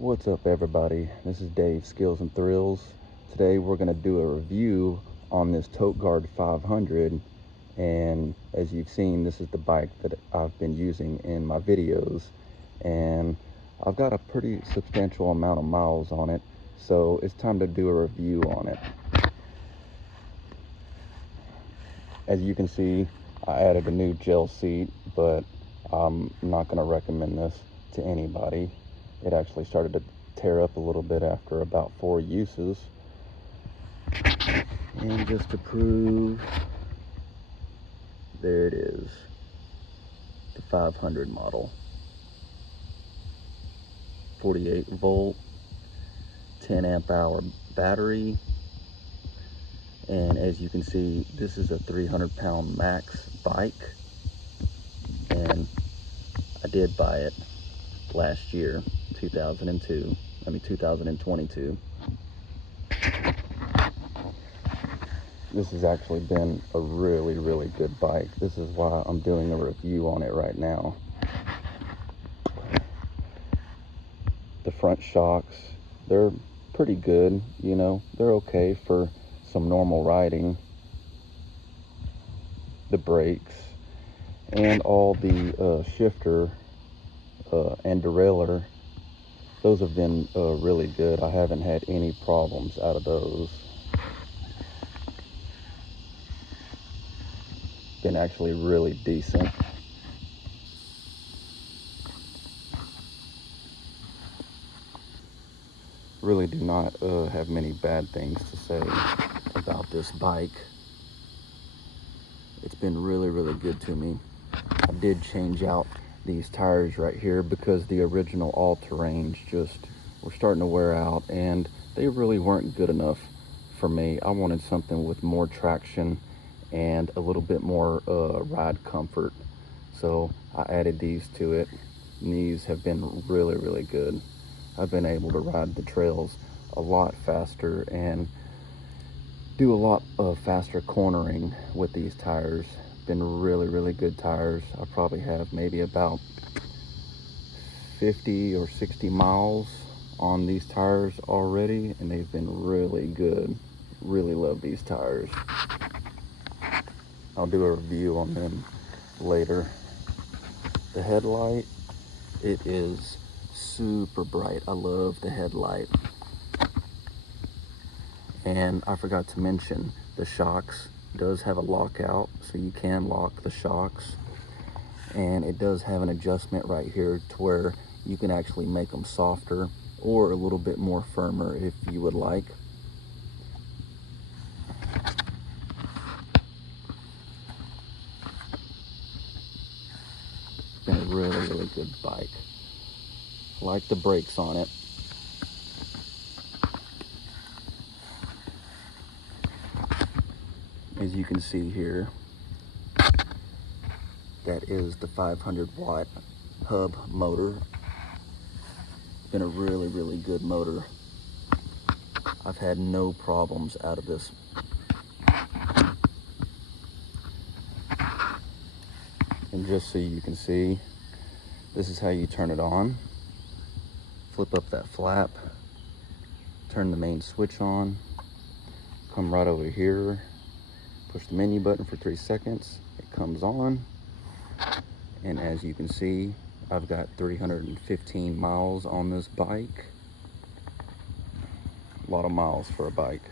What's up, everybody? This is Dave, Skills and Thrills. Today we're going to do a review on this TotGuard 500, and as you've seen, this is the bike that I've been using in my videos, and I've got a pretty substantial amount of miles on it, so it's time to do a review on it. As you can see, I added a new gel seat, but I'm not going to recommend this to anybody. It actually started to tear up a little bit after about 4 uses. And just to prove, there it is, the 500 model. 48 volt, 10 amp hour battery. And as you can see, this is a 300-pound max bike. And I did buy it last year, 2022. This has actually been a really good bike. This is why I'm doing a review on it right now. The front shocks, they're pretty good, you know, they're okay for some normal riding. The brakes and all the shifter and derailleur, those have been really good. I haven't had any problems out of those. Been actually really decent. Really do not have many bad things to say about this bike. It's been really good to me. I did change out these tires right here because the original all-terrains just were starting to wear out, and they really weren't good enough for me. I wanted something with more traction and a little bit more ride comfort, so I added these to it, and these have been really good. I've been able to ride the trails a lot faster and do a lot of faster cornering with these tires. Been really good tires. I probably have maybe about 50 or 60 miles on these tires already, and they've been really good. Really love these tires. I'll do a review on them later. The headlight, it is super bright. I love the headlight. And I forgot to mention, the shocks does have a lockout, so you can lock the shocks. And it does have an adjustment right here to where you can actually make them softer or a little bit more firmer if you would like. It's been a really good bike. I like the brakes on it. As you can see here, that is the 500-watt hub motor. Been a really good motor. I've had no problems out of this. And just so you can see, this is how you turn it on. Flip up that flap, turn the main switch on, come right over here, push the menu button for 3 seconds, it comes on, and as you can see, I've got 315 miles on this bike. A lot of miles for a bike.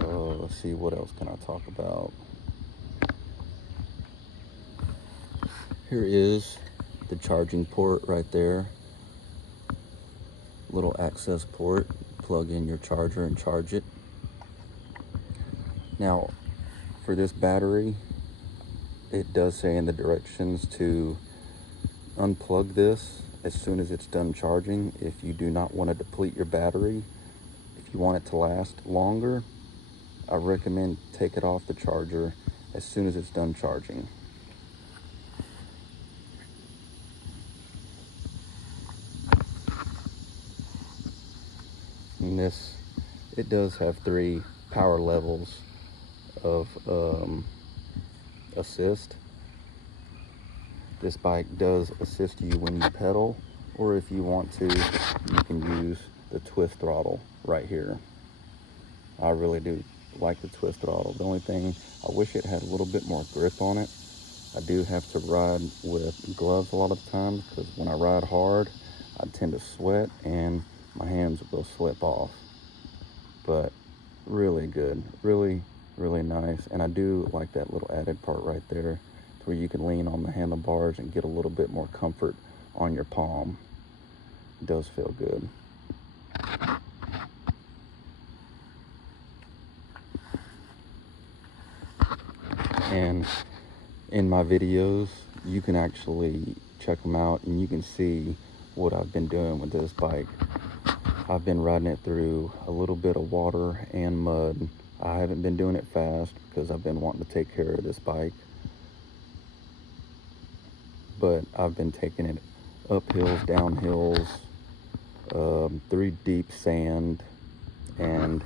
Let's see, what else can I talk about? Here is the charging port right there. Little access port. Plug in your charger and charge it. Now, for this battery, it does say in the directions to unplug this as soon as it's done charging. If you do not want to deplete your battery, if you want it to last longer, I recommend take it off the charger as soon as it's done charging. And this, it does have 3 power levels of assist. This bike does assist you when you pedal, or if you want to, you can use the twist throttle right here. I really do like the twist throttle. The only thing, I wish it had a little bit more grip on it. I do have to ride with gloves a lot of times because when I ride hard, I tend to sweat and my hands will slip off. But really good, really nice. And I do like that little added part right there where you can lean on the handlebars and get a little bit more comfort on your palm. It does feel good. And in my videos, you can actually check them out and you can see what I've been doing with this bike. I've been riding it through a little bit of water and mud. I haven't been doing it fast because I've been wanting to take care of this bike. But I've been taking it up hills, down hills, through deep sand, and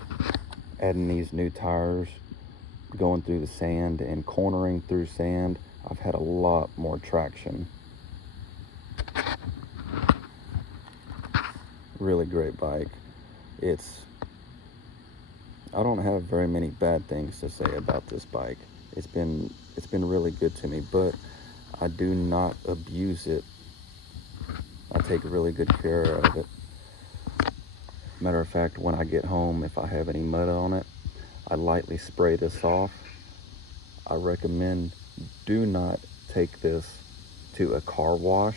adding these new tires, going through the sand and cornering through sand. I've had a lot more traction. Really great bike. I don't have very many bad things to say about this bike. It's been really good to me, but I do not abuse it. I take really good care of it. Matter of fact, when I get home, if I have any mud on it, I lightly spray this off. I recommend do not take this to a car wash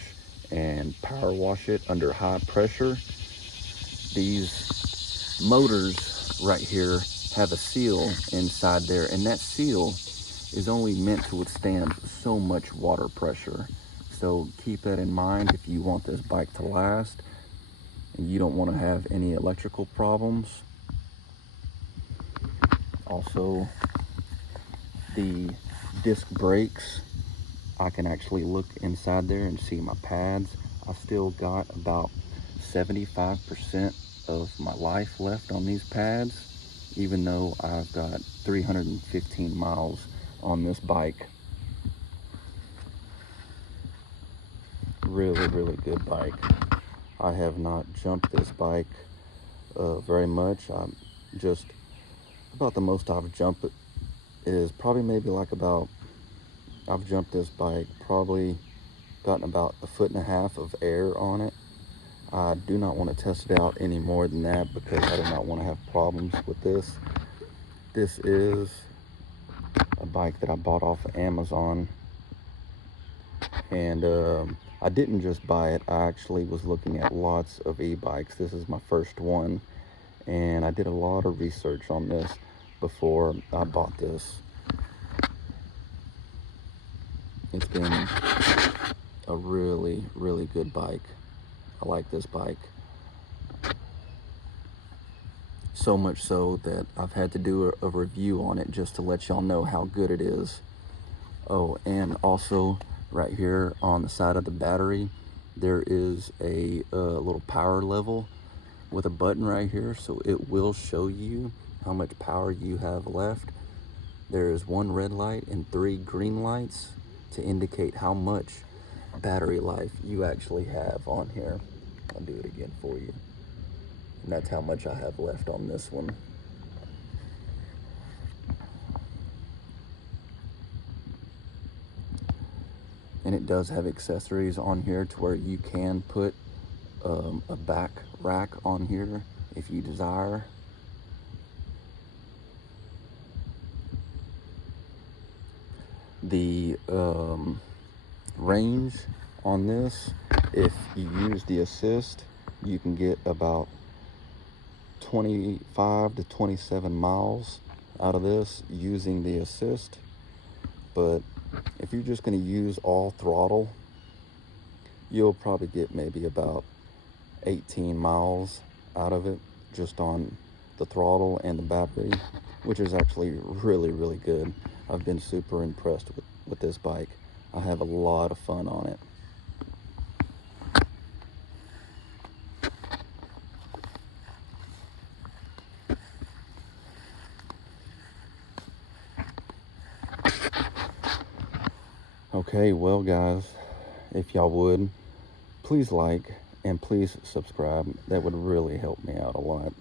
and power wash it under high pressure. These motors right here have a seal inside there, and that seal is only meant to withstand so much water pressure. So keep that in mind if you want this bike to last and you don't want to have any electrical problems. Also, the disc brakes, I can actually look inside there and see my pads. I've still got about 75% of my life left on these pads, even though I've got 315 miles on this bike. Really good bike. I have not jumped this bike very much. I'm just about the most I've jumped it is probably maybe like about, I've jumped this bike, probably gotten about 1.5 feet of air on it. I do not want to test it out any more than that because I do not want to have problems with this. This is a bike that I bought off of Amazon, and I didn't just buy it. I actually was looking at lots of e-bikes. This is my first one, and I did a lot of research on this before I bought this. It's been a really good bike. I like this bike. So much so that I've had to do a review on it just to let y'all know how good it is. Oh, and also right here on the side of the battery, there is a little power level with a button right here, so it will show you how much power you have left. There is 1 red light and 3 green lights to indicate how much battery life you actually have on here. I'll do it again for you. And that's how much I have left on this one. And it does have accessories on here to where you can put a back rack on here if you desire. The range on this, if you use the assist, you can get about 25 to 27 miles out of this using the assist. But if you're just going to use all throttle, you'll probably get maybe about 18 miles out of it just on the throttle and the battery, which is actually really good. I've been super impressed with this bike. I have a lot of fun on it. Okay, well guys, if y'all would, please like and please subscribe. That would really help me out a lot.